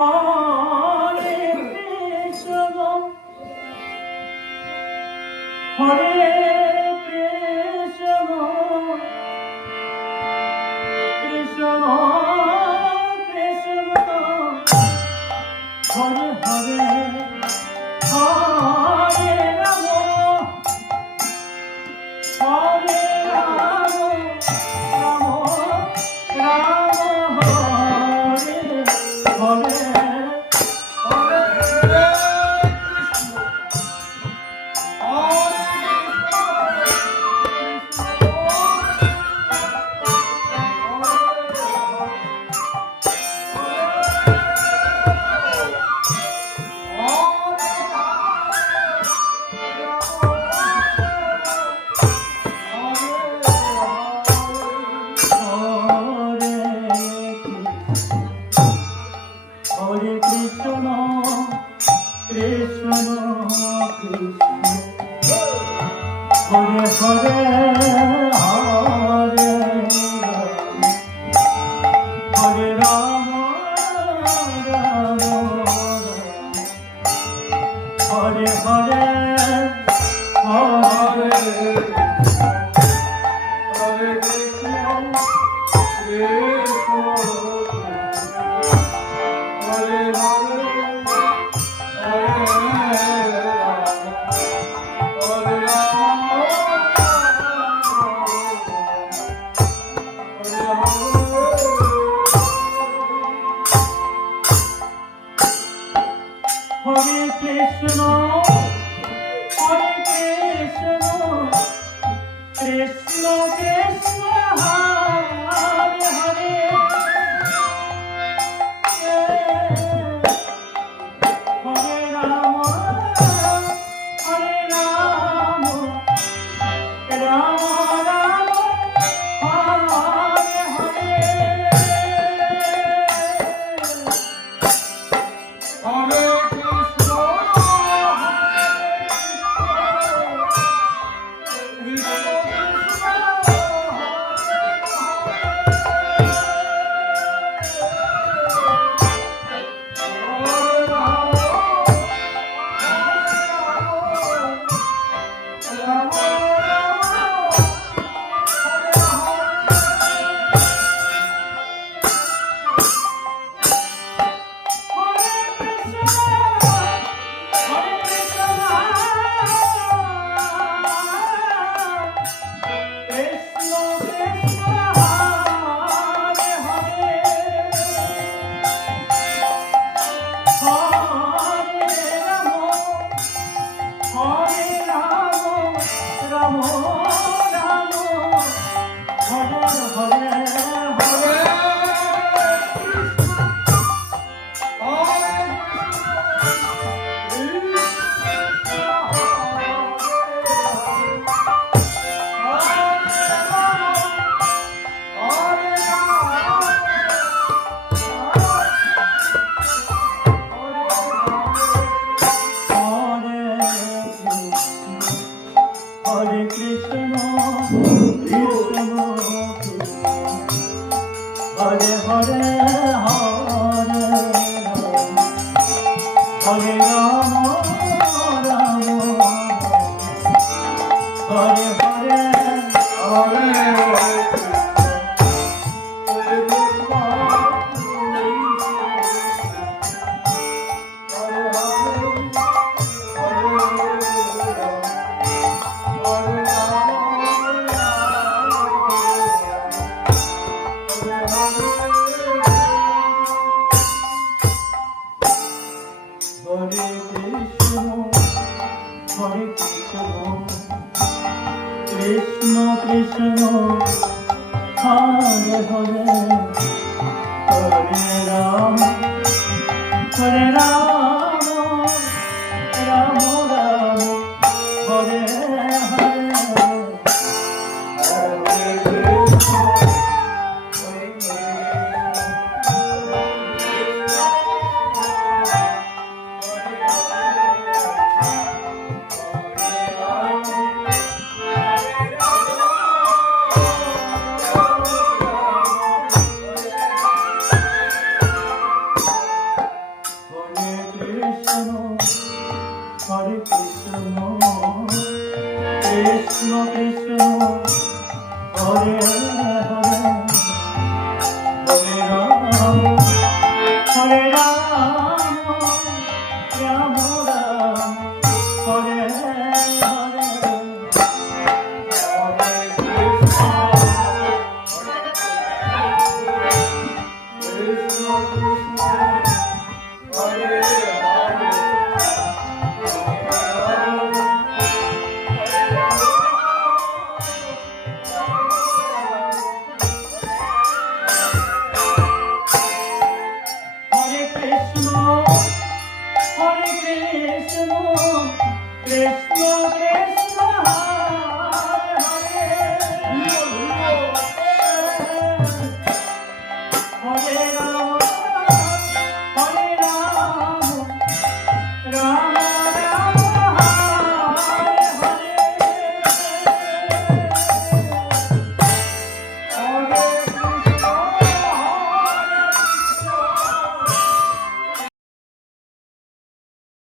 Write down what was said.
Hare Krishna Hare Krishna Krishna Krishna Hare Hare Hare Ram Hare Ram Ram Ram Hare Hare Hare Krishna, Krishna Krishna, Hare Hare, Hare Hare Rama, Rama Hare Hare, Hare Hare Krishna, Krishna Hare Hare, Hare Krishna, Hare Krishna, Krishna Krishna, Hare Hare, Hare Rama, Hare Rama, Rama Rama, Hare Hare, Hare Hare Krishna, Krishna Hare Hare, Hare Rama, Rama Hare Hare, Hare Krishna Krishna, Hare Hare, Hare Rama, Hare Rama, Rama Rama, Hare Hare, Hare Krishna, Hare Krishna. Krishna Hare Hare Hare Ram Hare Ram Ram Ram Hare Hare Krishna Krishna Hare Hare